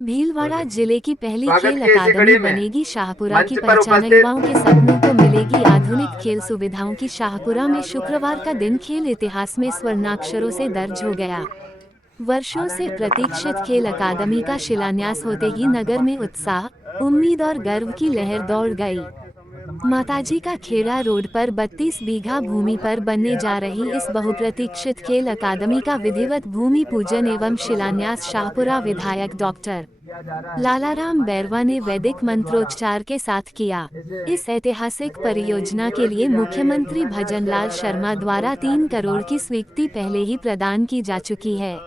भीलवाड़ा जिले की पहली खेल अकादमी बनेगी शाहपुरा की पहचान। युवाओं के सपनों को मिलेगी आधुनिक खेल सुविधाओं की। शाहपुरा में शुक्रवार का दिन खेल इतिहास में स्वर्णाक्षरों से दर्ज हो गया। वर्षों से प्रतीक्षित खेल अकादमी का शिलान्यास होते ही नगर में उत्साह, उम्मीद और गर्व की लहर दौड़ गई। माताजी का खेड़ा रोड पर 32 बीघा भूमि पर बनने जा रही इस बहुप्रतीक्षित खेल अकादमी का विधिवत भूमि पूजन एवं शिलान्यास शाहपुरा विधायक डॉक्टर लालाराम बैरवा ने वैदिक मंत्रोच्चार के साथ किया। इस ऐतिहासिक परियोजना के लिए मुख्यमंत्री भजनलाल शर्मा द्वारा 3 करोड़ की स्वीकृति पहले ही प्रदान की जा चुकी है।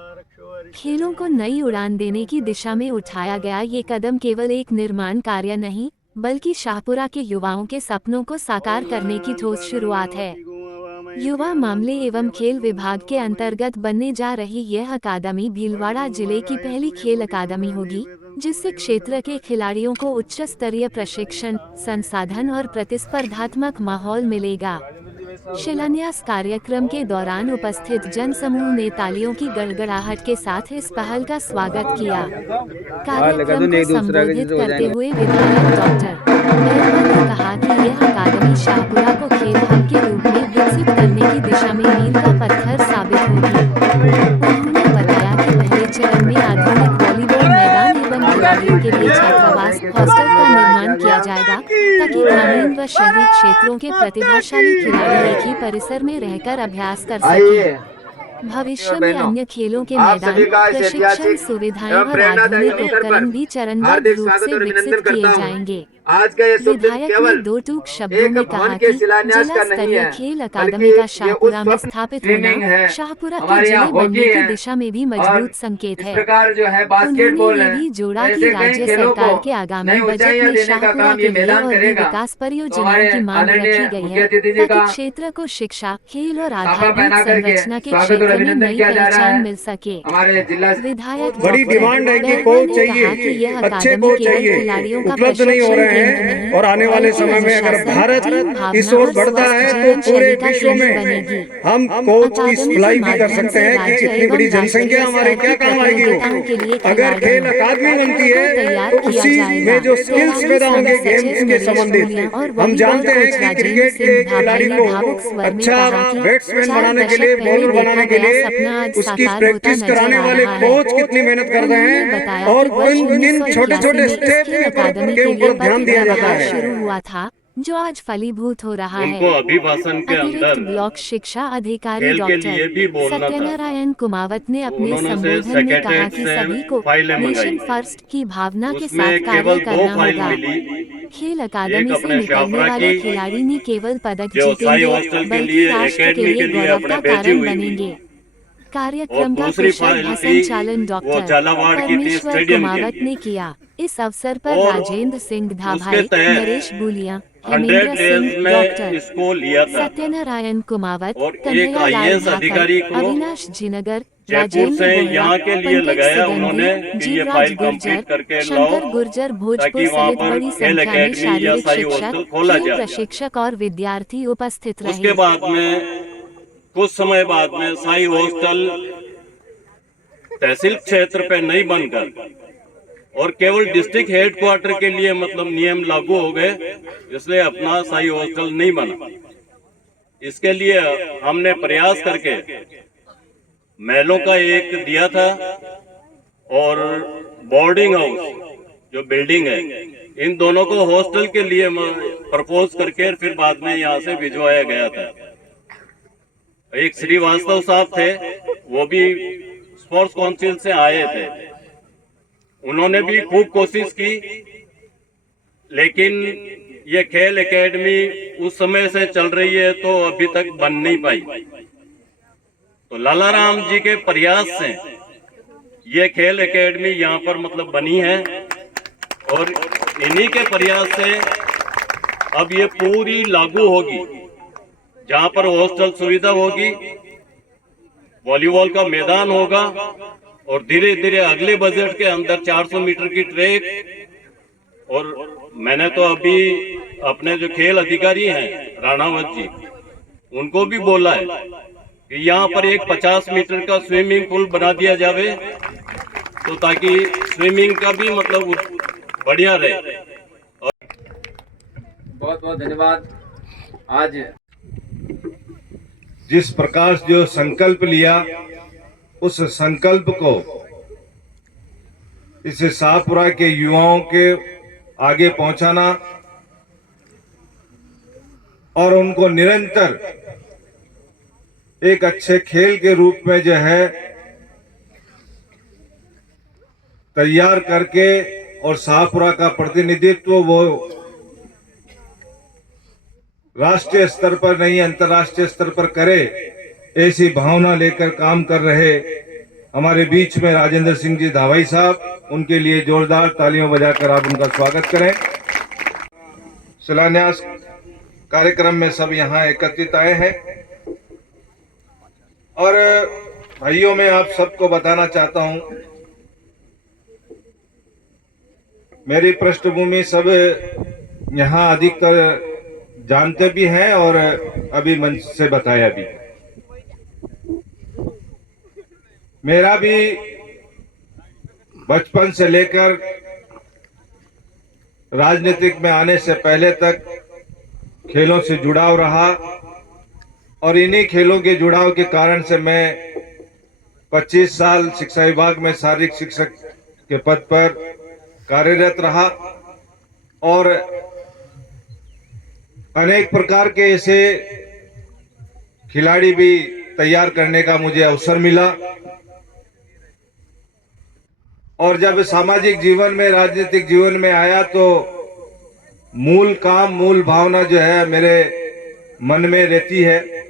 खेलों को नई उड़ान देने की दिशा में उठाया गया ये कदम केवल एक निर्माण कार्य नहीं, बल्कि शाहपुरा के युवाओं के सपनों को साकार करने की ठोस शुरुआत है। युवा मामले एवं खेल विभाग के अंतर्गत बनने जा रही यह अकादमी भीलवाड़ा जिले की पहली खेल अकादमी होगी, जिससे क्षेत्र के खिलाड़ियों को उच्च स्तरीय प्रशिक्षण, संसाधन और प्रतिस्पर्धात्मक माहौल मिलेगा। शिलान्यास कार्यक्रम के दौरान उपस्थित जनसमूह ने तालियों की गड़गड़ाहट के साथ इस पहल का स्वागत किया। कार्यक्रम को संबोधित करते हुए विधायक डॉक्टर बैरवा ने कहा कि यह अकादमी शाहपुरा को खेल हब के रूप में विकसित करने की दिशा में मील का पत्थर साबित होगी। उन्होंने बताया कि पहले चरण में आधुनिक वॉलीबॉल मैदान एवं खिलाड़ियों के लिए छात्रावास हॉस्टल का निर्माण किया जाएगा, ताकि ग्रामीण व शहरी क्षेत्रों के प्रतिभाशाली खिलाड़ी एक ही परिसर में रहकर अभ्यास कर सकें। भविष्य में अन्य खेलों के मैदान, प्रशिक्षण सुविधाएं और आधुनिक उपकरण भी चरणबद्ध रूप से विकसित किए जाएंगे। विधायक ने 2 टूक शब्दों में कहा कि जिला स्तरीय खेल अकादमी का शाहपुरा में स्थापित होना शाहपुरा के जिले बनने की दिशा में भी मजबूत संकेत है। उन्होंने ये भी जोड़ा कि राज्य सरकार के आगामी बजट में शाहपुरा के लिए और भी विकास परियोजनाओं की मांग रखी गई है, ताकि क्षेत्र को शिक्षा, खेल और आधारभूत संरचना के क्षेत्र में नई पहचान मिल सके। विधायक बड़ी डिमांड है कि कोच चाहिए, अच्छे कोच चाहिए, उपलब्ध नहीं हो रहे हैं। और आने वाले समय में अगर भारत इस ओर बढ़ता है तो पूरे विश्व में हम कोच की सप्लाई भी कर सकते हैं कि इतनी बड़ी जनसंख्या हमारे क्या काम आएगी वो। अगर खेल अकादमी बनती है तो उसी में जो स्किल्स पैदा होंगे गेम्स के संबंधित, हम जानते हैं कि क्रिकेट के खिलाड़ी को अच्छा बैट्समैन बनाने के लिए, बॉलर बनाने के लिए उसकी प्रैक्टिस कराने वाले कोच कितनी मेहनत करते हैं और किन छोटे छोटे स्टेप के ऊपर ध्यान दिया जाता है। शुरू हुआ था जो आज फलीभूत हो रहा है। अभिभाषण के अंदर ब्लॉक शिक्षा अधिकारी डॉक्टर सत्यनारायण कुमावत ने अपने संबोधन में कहा कि सभी को नेशन फर्स्ट की भावना के साथ कार्य करना होगा। खेल अकादमी से निकलने वाले खिलाड़ी न केवल पदक जीतेंगे, बल्कि राष्ट्र के लिए गौरव का कारण बनेंगे। कार्यक्रम का कुशल संचालन डॉक्टर परमेश्वर कुमावत ने किया। इस अवसर पर राजेंद्र सिंह धाभाई, नरेश बुलिया, हेमेंद्र सिंह, डॉक्टर सत्यनारायण कुमावत, कन्हैया लाल धाकड़, अविनाश जिनगर, राजेंद्र बोहरा, पंकज सिगंदी, जीवराज गुर्जर, शंकर गुर्जर भोजपुर सहित बड़ी संख्या में शारीरिक शिक्षक, खेल प्रशिक्षक और विद्यार्थी उपस्थित रहे। उसके बाद में कुछ समय बाद में साई हॉस्टल तहसील क्षेत्र पे नहीं बनकर और केवल डिस्ट्रिक्ट हेडक्वार्टर के लिए मतलब नियम लागू हो गए, इसलिए अपना साई हॉस्टल नहीं बना। इसके लिए हमने प्रयास करके महलों का एक दिया था और बोर्डिंग हाउस जो बिल्डिंग है, इन दोनों को हॉस्टल के लिए प्रपोज करके फिर बाद में यहाँ से भिजवाया गया था। एक श्रीवास्तव साहब थे, वो भी स्पोर्ट्स काउंसिल से आए थे, उन्होंने भी खूब कोशिश की, लेकिन ये खेल एकेडमी उस समय से चल रही है तो अभी तक बन नहीं पाई। तो लालाराम जी के प्रयास से ये खेल एकेडमी यहाँ पर मतलब बनी है और इन्हीं के प्रयास से अब ये पूरी लागू होगी, जहाँ पर हॉस्टल सुविधा होगी, वॉलीबॉल का मैदान होगा और धीरे धीरे अगले बजट के अंदर 400 मीटर की ट्रैक। और मैंने तो अभी अपने जो खेल अधिकारी हैं राणावत जी, उनको भी बोला है कि यहाँ पर एक 50 मीटर का स्विमिंग पूल बना दिया जावे तो ताकि स्विमिंग का भी मतलब बढ़िया रहे। बहुत बहुत धन्यवाद। आज जिस प्रकार जो संकल्प लिया, उस संकल्प को इस शाहपुरा के युवाओं के आगे पहुंचाना और उनको निरंतर एक अच्छे खेल के रूप में जो है तैयार करके और शाहपुरा का प्रतिनिधित्व वो राष्ट्रीय स्तर पर नहीं अंतर्राष्ट्रीय स्तर पर करे, ऐसी भावना लेकर काम कर रहे हमारे बीच में राजेंद्र सिंह जी धावाई साहब, उनके लिए जोरदार तालियों बजाकर आप उनका स्वागत करें। शिलान्यास कार्यक्रम में सब यहाँ एकत्रित आए हैं और भाइयों मैं आप सबको बताना चाहता हूं, मेरी पृष्ठभूमि सब यहाँ अधिकतर जानते भी हैं और अभी मंच से बताया भी। मेरा भी बचपन से लेकर राजनीतिक में आने से पहले तक खेलों से जुड़ाव रहा और इन्हीं खेलों के जुड़ाव के कारण से मैं 25 साल शिक्षा विभाग में शारीरिक शिक्षक के पद पर कार्यरत रहा और अनेक प्रकार के ऐसे खिलाड़ी भी तैयार करने का मुझे अवसर मिला। और जब सामाजिक जीवन में राजनीतिक जीवन में आया तो मूल काम मूल भावना जो है मेरे मन में रहती है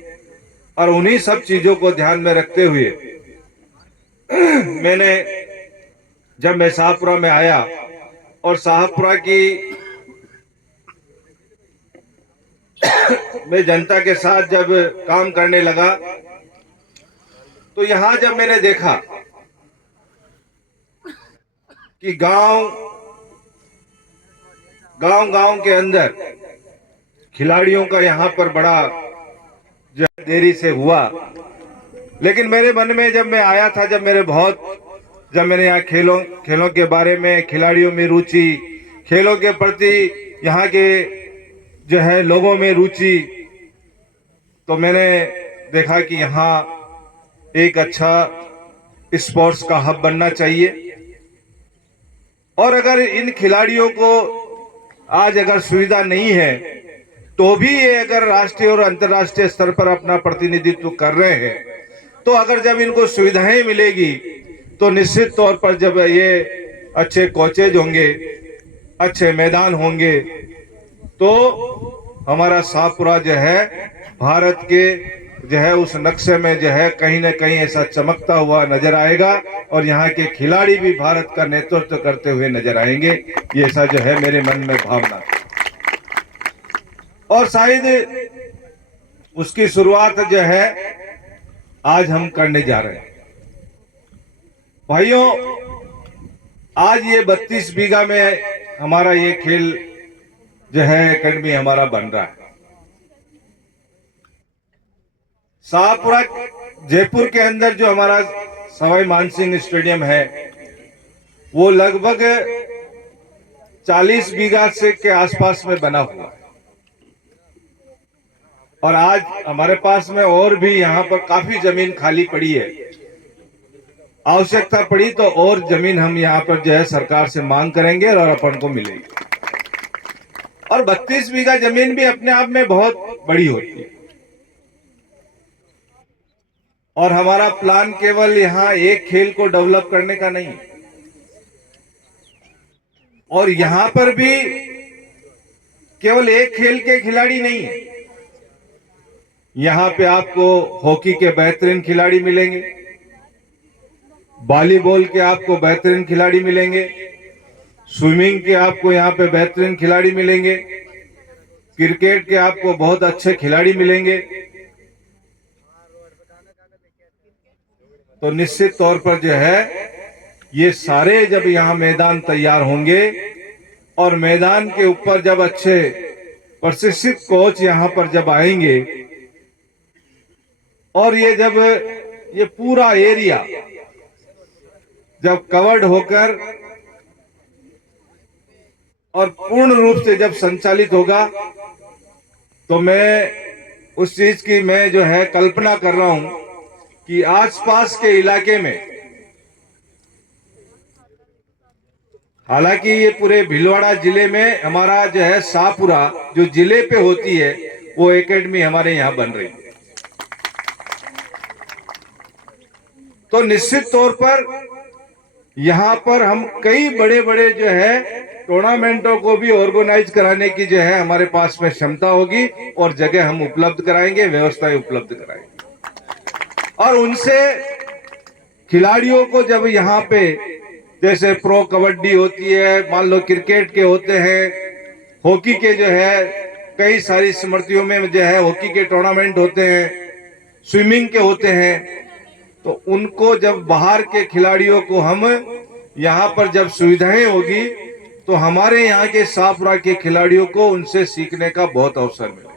और उन्हीं सब चीजों को ध्यान में रखते हुए मैंने जब मैं शाहपुरा में आया और शाहपुरा की मैं जनता के साथ जब काम करने लगा तो यहां जब मैंने देखा कि गांव के अंदर खिलाड़ियों का यहां पर बड़ा जो देरी से हुआ, लेकिन मेरे मन में जब मैं आया था, जब मैंने यहाँ खेलों के बारे में, खिलाड़ियों में रुचि, खेलों के प्रति यहाँ के जो है लोगों में रुचि, तो मैंने देखा कि यहाँ एक अच्छा स्पोर्ट्स का हब बनना चाहिए। और अगर इन खिलाड़ियों को आज अगर सुविधा नहीं है तो भी ये अगर राष्ट्रीय और अंतर्राष्ट्रीय स्तर पर अपना प्रतिनिधित्व कर रहे हैं, तो अगर जब इनको सुविधाएं मिलेगी तो निश्चित तौर पर जब ये अच्छे कोचेज होंगे, अच्छे मैदान होंगे, तो हमारा शाहपुरा जो है भारत के जो है उस नक्शे में जो है कहीं न कहीं ऐसा चमकता हुआ नजर आएगा और यहाँ के खिलाड़ी भी भारत का नेतृत्व करते हुए नजर आएंगे। ये ऐसा जो है मेरे मन में भावना, और शायद उसकी शुरुआत जो है आज हम करने जा रहे हैं। भाइयों, आज ये 32 बीघा में हमारा ये खेल जो है एकेडमी हमारा बन रहा है। शाहपुरा जयपुर के अंदर जो हमारा सवाई मानसिंह स्टेडियम है वो लगभग 40 बीघा से के आसपास में बना हुआ है और आज हमारे पास में और भी यहाँ पर काफी जमीन खाली पड़ी है। आवश्यकता पड़ी तो और जमीन हम यहाँ पर जो है सरकार से मांग करेंगे और अपन को मिलेगी। और 32 बीघा जमीन भी अपने आप में बहुत बड़ी होती है और हमारा प्लान केवल यहाँ एक खेल को डेवलप करने का नहीं, और यहाँ पर भी केवल एक खेल के खिलाड़ी नहीं है। यहाँ पे आपको हॉकी के बेहतरीन खिलाड़ी मिलेंगे, वॉलीबॉल के आपको बेहतरीन खिलाड़ी मिलेंगे, स्विमिंग के आपको यहाँ पे बेहतरीन खिलाड़ी मिलेंगे, क्रिकेट के आपको बहुत अच्छे खिलाड़ी मिलेंगे। तो निश्चित तौर पर जो है ये सारे जब यहाँ मैदान तैयार होंगे और मैदान के ऊपर जब अच्छे प्रशिक्षित कोच यहाँ पर जब आएंगे और ये जब ये पूरा एरिया जब कवर्ड होकर और पूर्ण रूप से जब संचालित होगा तो मैं उस चीज की मैं जो है कल्पना कर रहा हूं कि आसपास के इलाके में, हालांकि ये पूरे भीलवाड़ा जिले में हमारा जो है शाहपुरा जो जिले पे होती है वो एकेडमी हमारे यहाँ बन रही है, तो निश्चित तौर पर यहाँ पर हम कई बड़े बड़े जो है टूर्नामेंटों को भी ऑर्गेनाइज कराने की जो है हमारे पास में क्षमता होगी और जगह हम उपलब्ध कराएंगे, व्यवस्थाएं उपलब्ध कराएंगे। और उनसे खिलाड़ियों को जब यहाँ पे जैसे प्रो कबड्डी होती है, मान लो क्रिकेट के होते हैं, हॉकी के जो है कई सारी स्मृतियों में जो है हॉकी के टूर्नामेंट होते हैं, स्विमिंग के होते हैं, तो उनको जब बाहर के खिलाड़ियों को हम यहाँ पर जब सुविधाएं होगी तो हमारे यहाँ के शाहपुरा के खिलाड़ियों को उनसे सीखने का बहुत अवसर मिलेगा।